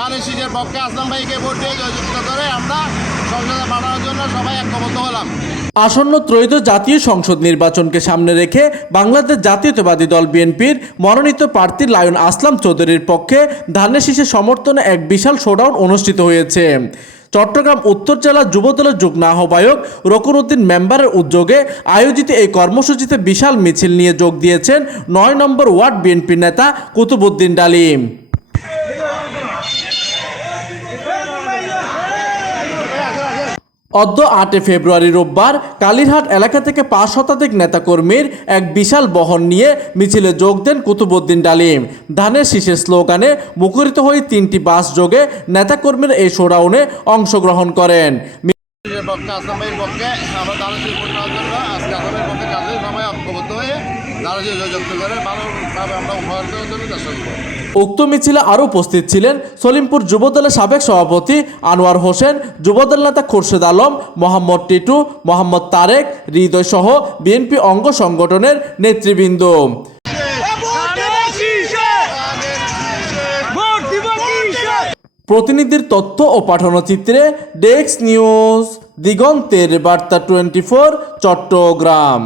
ধানের শীষের পক্ষে আসলাম ভাইকে ভোট দিয়ে জয়যুক্ত করে আমরা সংসদে পাঠানোর জন্য সবাই ঐক্যবদ্ধ হলাম। আসন্ন ত্রয়োদশ জাতীয় সংসদ নির্বাচনকে সামনে রেখে বাংলাদেশ জাতীয়তাবাদী দল বিএনপির মনোনীত প্রার্থী লায়ন আসলাম চৌধুরীর পক্ষে ধানের শীষের সমর্থনে এক বিশাল শোডাউন অনুষ্ঠিত হয়েছে। চট্টগ্রাম উত্তর জেলা যুবদলের যুগ্ম আহ্বায়ক রকুনউদ্দিন মেম্বারের উদ্যোগে আয়োজিত এই কর্মসূচিতে বিশাল মিছিল নিয়ে যোগ দিয়েছেন ৯ নম্বর ওয়ার্ড বিএনপি নেতা কুতুবউদ্দিন ডালিম। অদ্য ৮ ফেব্রুয়ারি রোববার কালীরহাট এলাকা থেকে ৫ শতাধিক নেতাকর্মীর এক বিশাল বহন নিয়ে মিছিলে যোগ দেন কুতুবউদ্দিন ডালিম। ধানের শীষের স্লোগানে মুখরিত হয়ে ৩টি বাস যোগে নেতাকর্মীরা এই শোডাউনে অংশগ্রহণ করেন। উক্ত মিছিলে আরও উপস্থিত ছিলেন সলিমপুর যুবদলের সাবেক সভাপতি আনোয়ার হোসেন, যুবদল নেতা খুরশেদ আলম, মোহাম্মদ টিটু, মোহাম্মদ তারেক, হৃদয় সহ বিএনপি অঙ্গ সংগঠনের নেতৃবৃন্দ। প্রতিনিধির তথ্য ও পাঠানো চিত্রে ডেস্ক নিউজ, দিগন্তের বার্তা 24, চট্টগ্রাম।